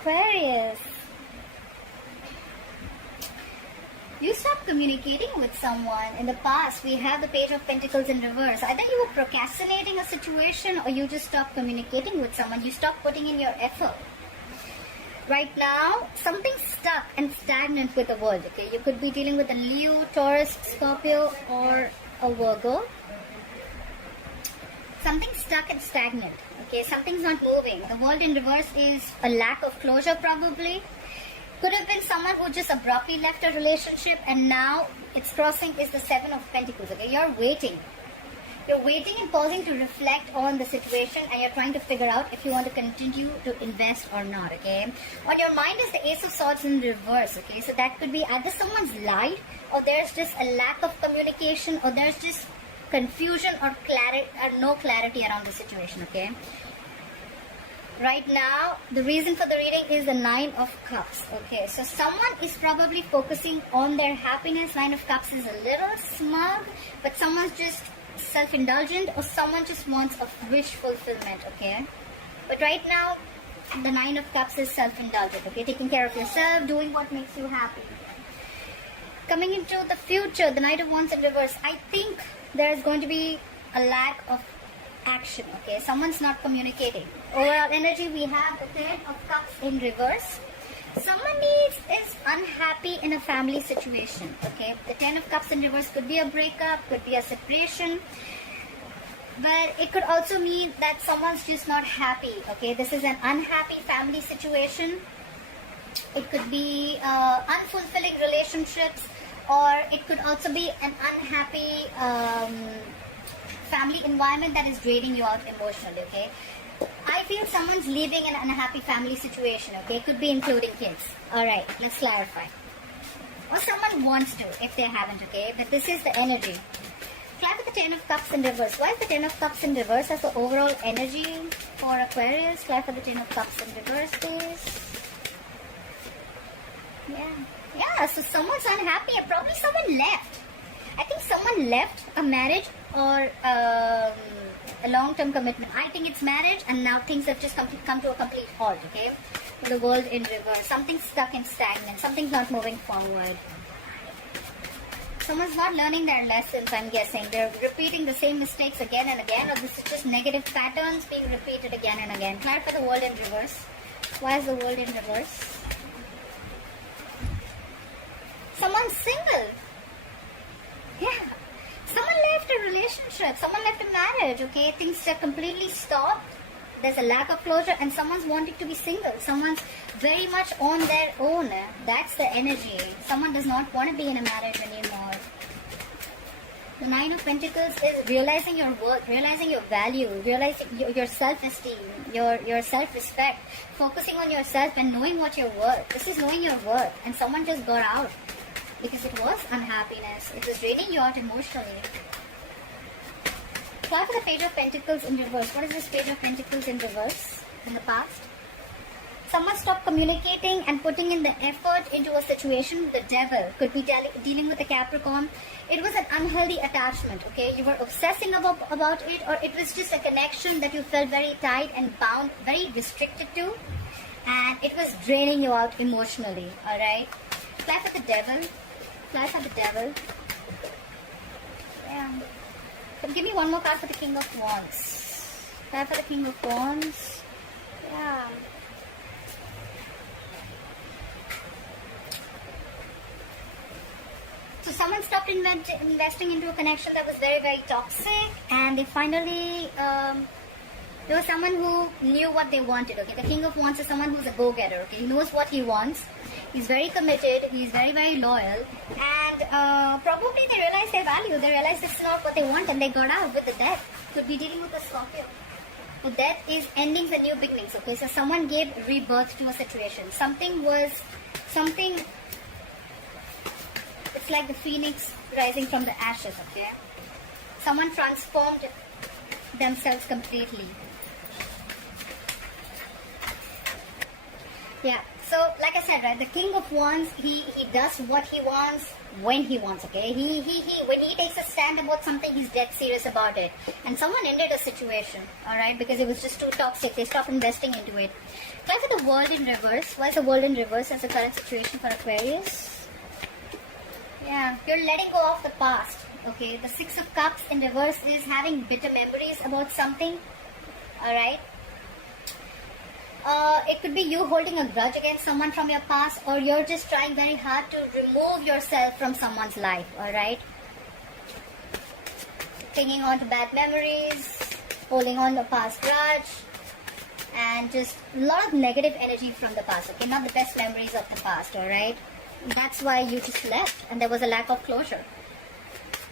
Aquarius. You stopped communicating with someone in the past. We have the Page of Pentacles in reverse. Either you were procrastinating a situation or you just stopped communicating with someone. You stopped putting in your effort. Right now, something's stuck and stagnant with the world. Okay, you could be dealing with a Leo, Taurus, Scorpio, or a Virgo. Something's stuck and stagnant. Okay, something's not moving. The world in reverse is a lack of closure, probably. Could have been someone who just abruptly left a relationship and now it's crossing is the Seven of Pentacles. Okay, you're waiting. You're waiting and pausing to reflect on the situation and you're trying to figure out if you want to continue to invest or not. Okay, on your mind is the Ace of Swords in reverse. Okay, so that could be either someone's lied or there's just a lack of communication or there's just confusion or clarity or no clarity around the situation. Okay, right now the reason for the reading is the Nine of Cups. Okay, so someone is probably focusing on their happiness. Nine of Cups is a little smug, but someone's just self-indulgent or someone just wants a wish fulfillment. Okay, but right now the Nine of Cups is self-indulgent. Okay, taking care of yourself, doing what makes you happy. Coming into the future, the Knight of Wands in reverse, I think there is going to be a lack of action. Okay, someone's not communicating. Overall energy, we have the Ten of Cups in reverse. Someone is unhappy in a family situation. Okay, the Ten of Cups in reverse could be a breakup, could be a separation, but it could also mean that someone's just not happy. Okay, this is an unhappy family situation. It could be unfulfilling relationships, or it could also be an unhappy family environment that is draining you out emotionally. Okay, I feel someone's leaving an unhappy family situation. Okay, could be including kids. All right, let's clarify. Or someone wants to, if they haven't. Okay, but this is the energy. Clarify the Ten of Cups in reverse. Why is the Ten of Cups in reverse as the overall energy for Aquarius? Clarify the Ten of Cups in reverse, please. Yeah, so someone's unhappy and probably someone left. I think someone left a marriage or a long-term commitment. I think it's marriage and now things have just come to a complete halt. Okay, the world in reverse. Something's stuck and stagnant. Something's not moving forward. Someone's not learning their lessons, I'm guessing. They're repeating the same mistakes again and again, or this is just negative patterns being repeated again and again. Clarify the world in reverse. Why is the world in reverse? Someone's single. Yeah. Someone left a relationship. Someone left a marriage. Okay, things are completely stopped. There's a lack of closure and someone's wanting to be single. Someone's very much on their own. That's the energy. Someone does not want to be in a marriage anymore. The Nine of Pentacles is realizing your worth, realizing your value, realizing your self-esteem, your self-respect, focusing on yourself and knowing what you're worth. This is knowing your worth, and someone just got out because it was unhappiness. It was draining you out emotionally. Clarify the Page of Pentacles in reverse. What is this Page of Pentacles in reverse in the past? Someone stopped communicating and putting in the effort into a situation. The Devil could be dealing with a Capricorn. It was an unhealthy attachment. Okay, you were obsessing about it, or it was just a connection that you felt very tight and bound, very restricted to, and it was draining you out emotionally. All right. Clarify the Devil. Clarify the Devil. Yeah. But give me one more card for the King of Wands. Clarify the King of Wands. Yeah. So someone stopped investing into a connection that was very, very toxic, and they finally, there was someone who knew what they wanted. Okay, the King of Wands is someone who's a go-getter. Okay, he knows what he wants. He's very committed. He's very, very loyal, and probably they realized their value. They realized this is not what they want, and they got out with the Death. Could be dealing with a Scorpio. The Death is endings and new beginnings. Okay, so someone gave rebirth to a situation. It's like the phoenix rising from the ashes, okay? Someone transformed themselves completely. Yeah. So, like I said, right, the King of Wands, he does what he wants when he wants, okay? When he takes a stand about something, he's dead serious about it. And someone ended a situation, alright, because it was just too toxic. They stopped investing into it. Try for the World in reverse. Why is the World in reverse as the current situation for Aquarius? Yeah, you're letting go of the past, okay? The Six of Cups in reverse is having bitter memories about something, alright? It could be you holding a grudge against someone from your past, or you're just trying very hard to remove yourself from someone's life, alright? Clinging on to bad memories, holding on to past grudge, and just a lot of negative energy from the past, okay? Not the best memories of the past, alright? That's why you just left, and there was a lack of closure.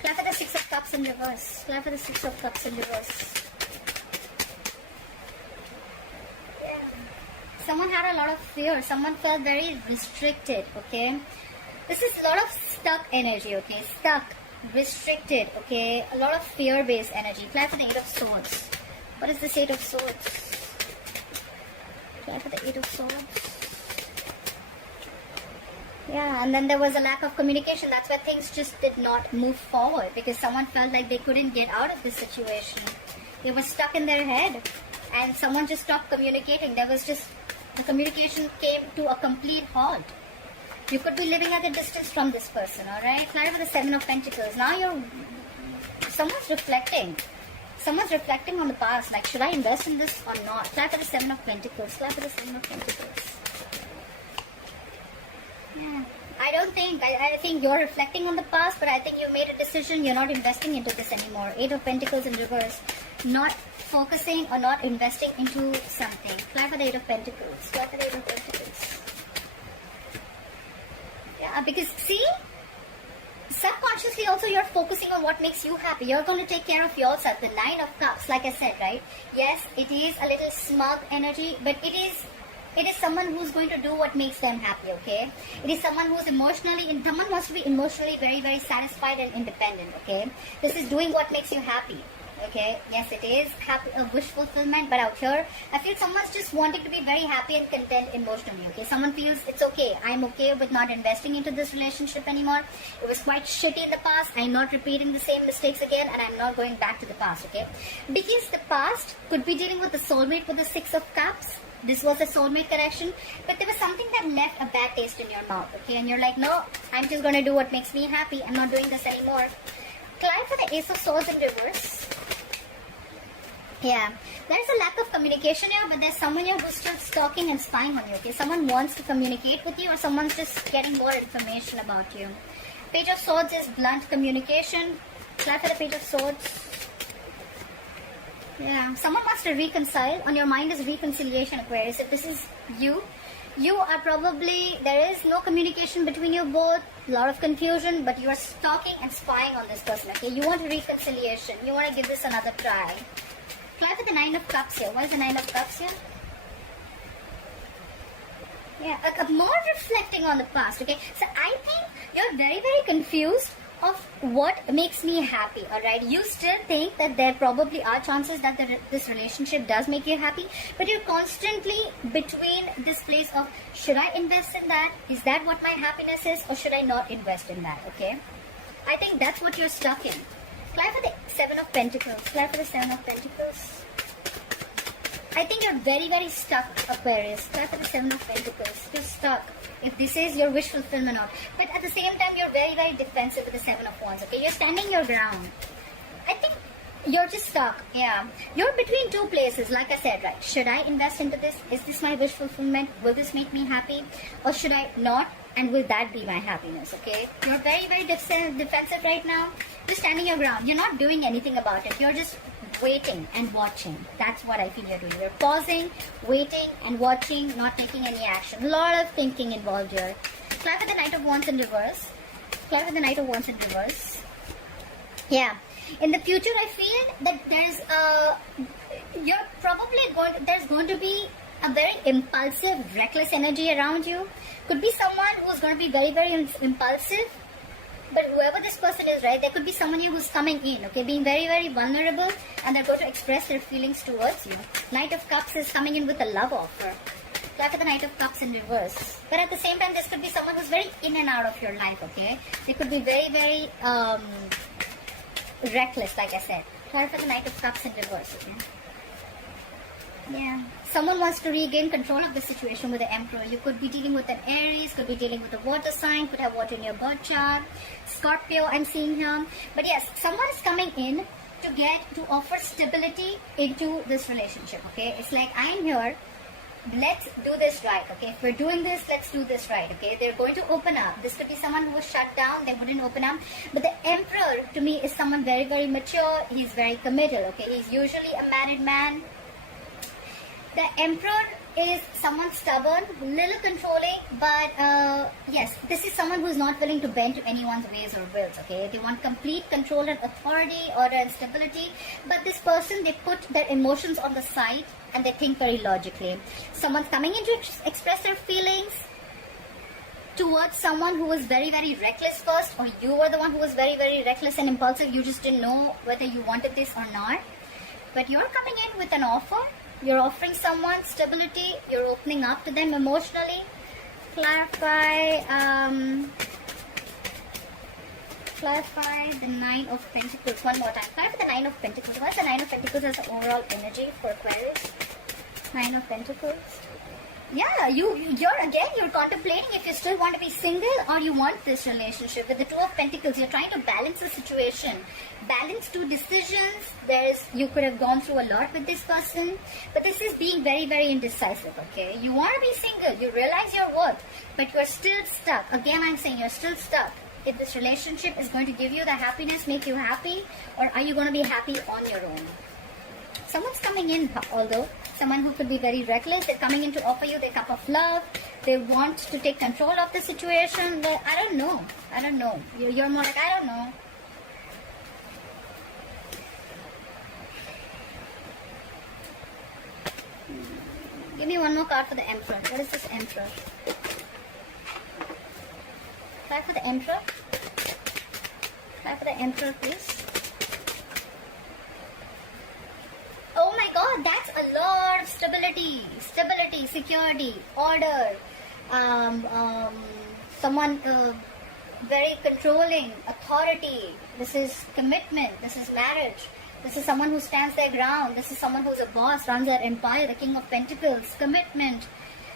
Clap for the Six of Cups in reverse. Clap for the Six of Cups in reverse. Someone had a lot of fear. Someone felt very restricted, okay? This is a lot of stuck energy, okay? Stuck, restricted, okay? A lot of fear-based energy. Clap for the Eight of Swords. What is this Eight of Swords? Clap for the Eight of Swords. Yeah, and then there was a lack of communication. That's why things just did not move forward, because someone felt like they couldn't get out of this situation. They were stuck in their head, and someone just stopped communicating. There was just... the communication came to a complete halt. You could be living at a distance from this person, alright? Clarify the Seven of Pentacles. Now someone's reflecting. Someone's reflecting on the past. Like, should I invest in this or not? Clarify the Seven of Pentacles. Clarify the Seven of Pentacles. Yeah. I think you're reflecting on the past, but I think you made a decision. You're not investing into this anymore. Eight of Pentacles in reverse. Not focusing or not investing into something. Fly for the Eight of Pentacles. Fly for the Eight of Pentacles. Yeah, because see, subconsciously also you're focusing on what makes you happy. You're going to take care of yourself. The Nine of Cups, like I said, right? Yes, it is a little smug energy, but it is someone who's going to do what makes them happy, okay? It is someone who's someone wants to be emotionally very, very satisfied and independent, okay? This is doing what makes you happy, okay? Yes, it is a wish fulfillment, but out here, I feel someone's just wanting to be very happy and content emotionally, okay? Someone feels it's okay. I'm okay with not investing into this relationship anymore. It was quite shitty in the past. I'm not repeating the same mistakes again, and I'm not going back to the past, okay? Because the past could be dealing with the soulmate with the Six of Cups. This was a soulmate connection, but there was something that left a bad taste in your mouth, okay? And you're like, no, I'm just going to do what makes me happy. I'm not doing this anymore. Climb for the Ace of Swords in reverse. Yeah, there's a lack of communication here, but there's someone here who's still stalking and spying on you, okay? Someone wants to communicate with you, or someone's just getting more information about you. Page of Swords is blunt communication. Climb for the Page of Swords. Yeah, someone wants to reconcile. On your mind is reconciliation, Aquarius. If this is you are probably, there is no communication between you both, a lot of confusion, but you are stalking and spying on this person, okay? You want a reconciliation. You want to give this another try. Fly for the Nine of Cups here. What is the Nine of Cups here? Yeah, more reflecting on the past, okay? So I think you're very, very confused of what makes me happy, alright? You still think that there probably are chances that this relationship does make you happy, but you're constantly between this place of, should I invest in that? Is that what my happiness is? Or should I not invest in that, okay? I think that's what you're stuck in. Climb for the Seven of Pentacles. Climb for the Seven of Pentacles. I think you're very, very stuck, Aquarius. Climb for the Seven of Pentacles. You're stuck. If this is your wish fulfillment or not. But at the same time, you're very, very defensive with the Seven of Wands, okay? You're standing your ground. I think you're just stuck, yeah. You're between two places, like I said, right? Should I invest into this? Is this my wish fulfillment? Will this make me happy? Or should I not? And will that be my happiness, okay? You're very, very defensive right now. You're standing your ground. You're not doing anything about it. You're just waiting and watching. That's what I feel you're doing. You're pausing, waiting and watching, not taking any action. A lot of thinking involved here. Fly for the Knight of Wands in reverse. Fly for the Knight of Wands in reverse. Yeah. In the future, I feel that there's there's going to be a very impulsive, reckless energy around you. Could be someone who's going to be very, very impulsive. But whoever this person is, right, there could be someone here who's coming in, okay, being very, very vulnerable, and they're going to express their feelings towards you. Knight of Cups is coming in with a love offer. Fly for the Knight of Cups in reverse. But at the same time, this could be someone who's very in and out of your life, okay? They could be very, very reckless, like I said. Fly for the Knight of Cups in reverse, okay? Yeah. Someone wants to regain control of the situation with the Emperor. You could be dealing with an Aries, could be dealing with a water sign, could have water in your birth chart. Scorpio, I'm seeing him. But yes, someone is coming in to offer stability into this relationship, okay? It's like, I'm here, let's do this right, okay? If we're doing this, let's do this right, okay? They're going to open up. This could be someone who was shut down, they wouldn't open up. But the Emperor, to me, is someone very, very mature. He's very committed, okay? He's usually a married man. The Emperor is someone stubborn, little controlling, but yes, this is someone who's not willing to bend to anyone's ways or wills, okay? They want complete control and authority, order and stability, but this person, they put their emotions on the side and they think very logically. Someone's coming in to express their feelings towards someone who was very, very reckless first, or you were the one who was very, very reckless and impulsive. You just didn't know whether you wanted this or not. But you're coming in with an offer. You're offering someone stability. You're opening up to them emotionally. Clarify the Nine of Pentacles one more time. Clarify the Nine of Pentacles. What's the Nine of Pentacles as the overall energy for Aquarius? Nine of Pentacles. Yeah, you're contemplating if you still want to be single or you want this relationship. With the Two of Pentacles, you're trying to balance the situation. Balance two decisions. You could have gone through a lot with this person, but this is being very, very indecisive, okay? You want to be single, you realize your worth, but you're still stuck. Again, I'm saying you're still stuck. If this relationship is going to give you the happiness, make you happy, or are you going to be happy on your own? Someone's coming in, although someone who could be very reckless. They're coming in to offer you their cup of love. They want to take control of the situation, but I don't know. You're more like, I don't know. Give me one more card for the Emperor. What is this Emperor? Try for the Emperor. Try for the Emperor, please. Oh my God, that's a lot of stability, security, order. Someone very controlling, authority. This is commitment. This is marriage. This is someone who stands their ground. This is someone who's a boss, runs their empire, the King of Pentacles, commitment.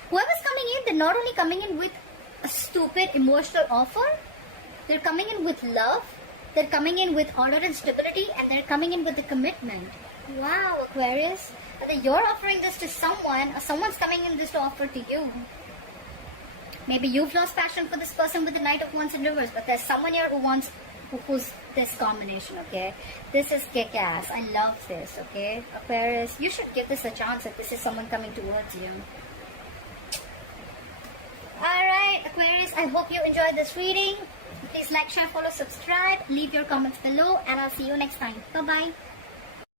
Whoever's coming in, they're not only coming in with a stupid emotional offer, they're coming in with love, they're coming in with order and stability, and they're coming in with the commitment. Wow, Aquarius. Whether you're offering this to someone or someone's coming in this to offer to you. Maybe you've lost passion for this person with the Knight of Wands in reverse, but there's someone here who's this combination, okay? This is kick-ass. I love this, okay? Aquarius, you should give this a chance if this is someone coming towards you. Alright, Aquarius, I hope you enjoyed this reading. Please like, share, follow, subscribe. Leave your comments below, and I'll see you next time. Bye-bye.